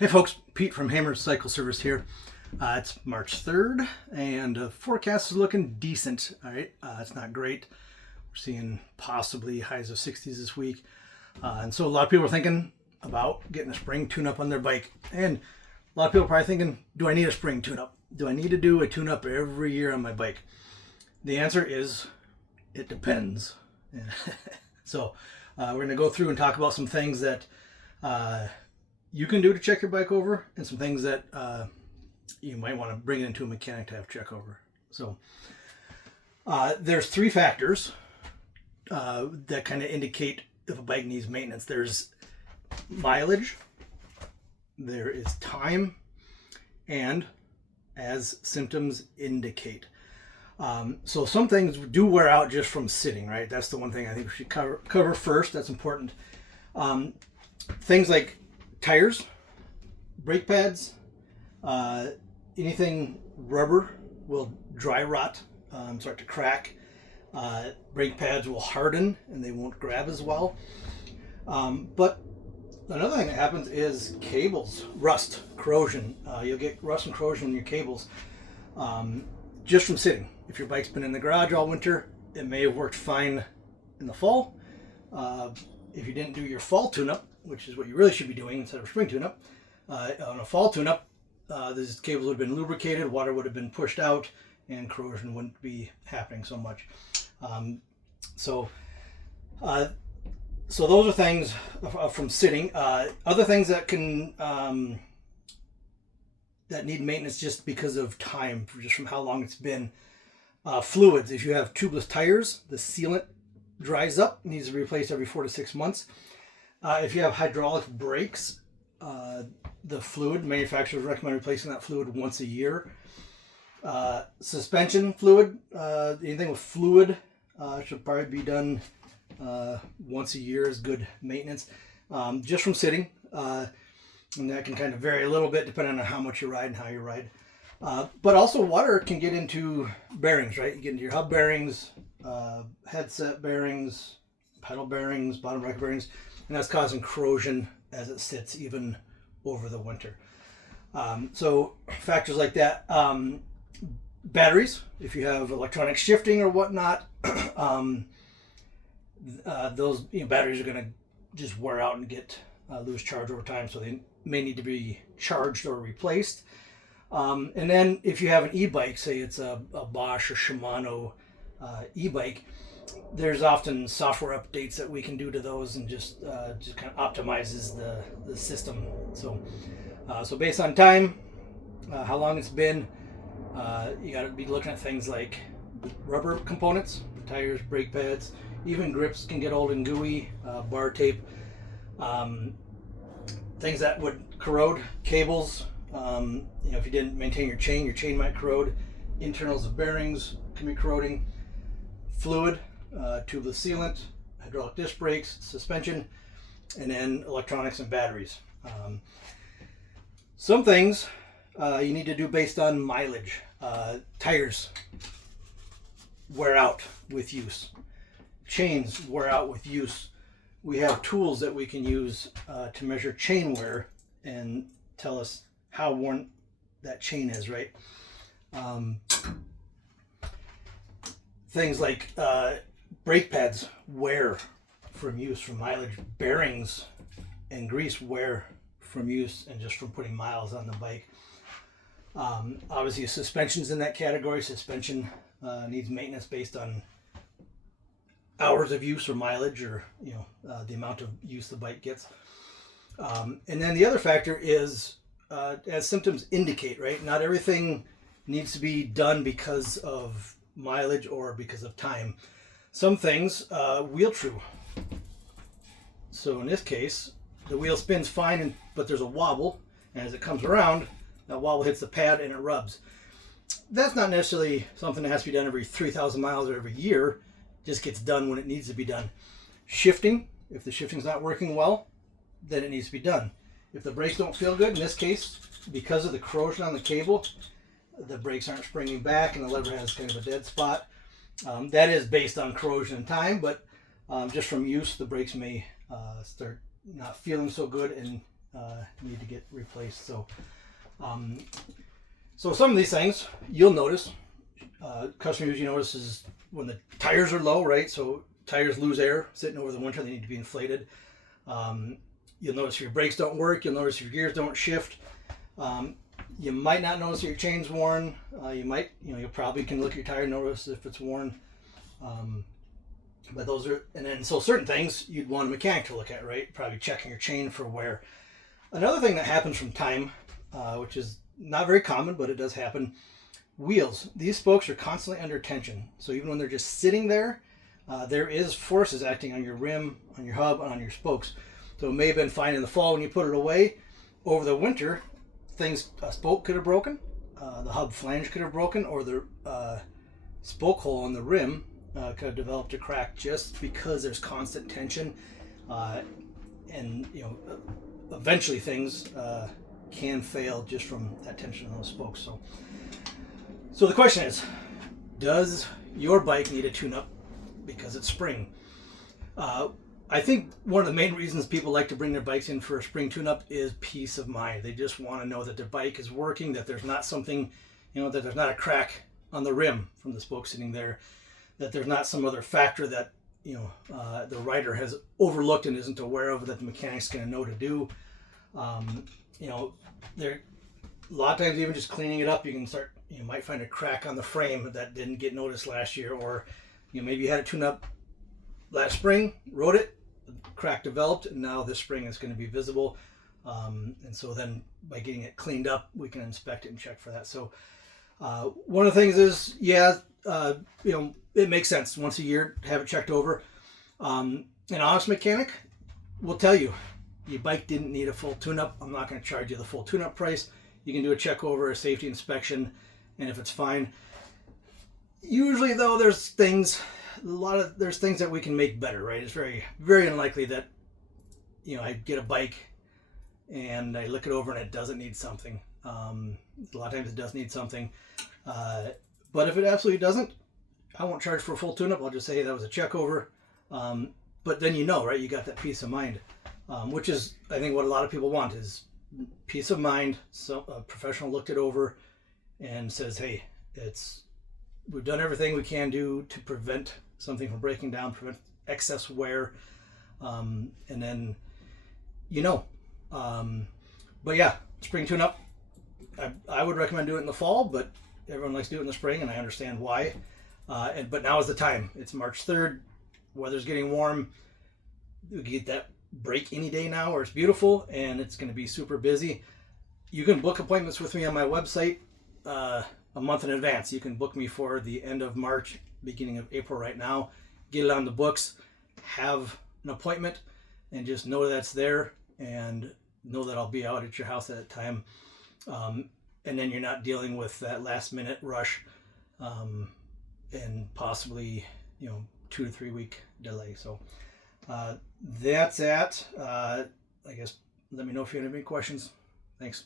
Hey folks, Pete from Hammer Cycle Service here. It's March 3rd and the forecast is looking decent. All right, it's not great. We're seeing possibly highs of 60s this week. And so a lot of people are thinking about getting a spring tune-up on their bike. And a lot of people are probably thinking, do I need a spring tune-up? Do I need to do a tune-up every year on my bike? The answer is, it depends. So we're going to go through and talk about some things that you can do to check your bike over, and some things that you might want to bring it into a mechanic to have check over. So there's three factors that kind of indicate if a bike needs maintenance. There's mileage, there is time, and as symptoms indicate. So some things do wear out just from sitting, right? That's the one thing I think we should cover first. That's important. Things like tires, brake pads, anything rubber will dry rot, start to crack. Brake pads will harden and they won't grab as well. But another thing that happens is cables, rust, corrosion. You'll get rust and corrosion in your cables just from sitting. If your bike's been in the garage all winter, it may have worked fine in the fall. If you didn't do your fall tune-up, which is what you really should be doing instead of spring tune-up, on a fall tune-up, these cables would have been lubricated, water would have been pushed out, and corrosion wouldn't be happening so much. So those are things from sitting. Other things that can that need maintenance just because of time, just from how long it's been. Fluids. If you have tubeless tires, the sealant dries up, needs to be replaced every 4 to 6 months. If you have hydraulic brakes, the fluid, manufacturers recommend replacing that fluid once a year. Suspension fluid, anything with fluid should probably be done once a year is good maintenance, just from sitting. And that can kind of vary a little bit depending on how much you ride and how you ride. But also water can get into bearings, right? You get into your hub bearings, headset bearings, pedal bearings, bottom bracket bearings, and that's causing corrosion as it sits even over the winter. So factors like that. Batteries, if you have electronic shifting or whatnot, those batteries are going to just wear out and get lose charge over time, so they may need to be charged or replaced. And then if you have an e-bike, say it's a Bosch or Shimano e-bike, there's often software updates that we can do to those, and just kind of optimizes the system. So based on time, how long it's been, you got to be looking at things like rubber components, tires, brake pads, even grips can get old and gooey, bar tape, things that would corrode, cables. If you didn't maintain your chain might corrode. Internals of bearings can be corroding. Fluid, tubeless sealant, hydraulic disc brakes, suspension, and then electronics and batteries. Some things you need to do based on mileage. Tires wear out with use. Chains wear out with use. We have tools that we can use to measure chain wear and tell us how worn that chain is, right? Things like brake pads wear from use, from mileage. Bearings and grease wear from use and just from putting miles on the bike. Obviously, suspension's in that category. Suspension needs maintenance based on hours of use or mileage, or the amount of use the bike gets. And then the other factor is, as symptoms indicate, right? Not everything needs to be done because of mileage or because of time. Some things, wheel true. So in this case, the wheel spins fine, but there's a wobble, and as it comes around, that wobble hits the pad and it rubs. That's not necessarily something that has to be done every 3,000 miles or every year. It just gets done when it needs to be done. Shifting, if the shifting's not working well, then it needs to be done. If the brakes don't feel good, in this case, because of the corrosion on the cable, the brakes aren't springing back and the lever has kind of a dead spot. That is based on corrosion and time, but just from use, the brakes may start not feeling so good, and need to get replaced. So some of these things you'll notice. Customers usually notice is when the tires are low, right? So tires lose air sitting over the winter. They need to be inflated. You'll notice if your brakes don't work. You'll notice if your gears don't shift. You might not notice if your chain's worn. You probably can look at your tire and notice if it's worn. But those are, and then so certain things you'd want a mechanic to look at, right? Probably checking your chain for wear. Another thing that happens from time, which is not very common, but it does happen. Wheels. These spokes are constantly under tension. So even when they're just sitting there, there is forces acting on your rim, on your hub, and on your spokes. So it may have been fine in the fall when you put it away. Over the winter, a spoke could have broken, the hub flange could have broken, or the spoke hole on the rim could have developed a crack just because there's constant tension, and eventually things can fail just from that tension on those spokes. So the question is, does your bike need a tune-up because it's spring? I think one of the main reasons people like to bring their bikes in for a spring tune-up is peace of mind. They just want to know that their bike is working, that there's not something, that there's not a crack on the rim from the spoke sitting there, that there's not some other factor that, the rider has overlooked and isn't aware of that the mechanic's going to know to do. There, a lot of times even just cleaning it up, you might find a crack on the frame that didn't get noticed last year, or maybe you had a tune-up last spring, rode it, crack developed, and now this spring is going to be visible. And so then by getting it cleaned up, we can inspect it and check for that. So one of the things is, it makes sense once a year to have it checked over. An honest mechanic will tell you, your bike didn't need a full tune-up. I'm not going to charge you the full tune-up price. You can do a check over, a safety inspection, and if it's fine. Usually though, there's things that we can make better, right? It's very, very unlikely that, I get a bike and I look it over and it doesn't need something. A lot of times it does need something. But if it absolutely doesn't, I won't charge for a full tune-up. I'll just say, hey, that was a check over. But then right? You got that peace of mind, which is, I think, what a lot of people want is peace of mind. So a professional looked it over and says, hey, we've done everything we can do to prevent something from breaking down, prevent excess wear, and then but yeah, spring tune-up, I would recommend doing it in the fall, but everyone likes to do it in the spring, and I understand why. But now is the time. It's March 3rd, weather's getting warm. You get that break any day now where it's beautiful and it's going to be super busy. You can book appointments with me on my website a month in advance. You can book me for the end of March, beginning of April right now. Get it on the books, have an appointment, and just know that's there, and know that I'll be out at your house at that time. And then you're not dealing with that last minute rush, and possibly 2 to 3 week delay. So that's that. I guess let me know if you have any questions. Thanks.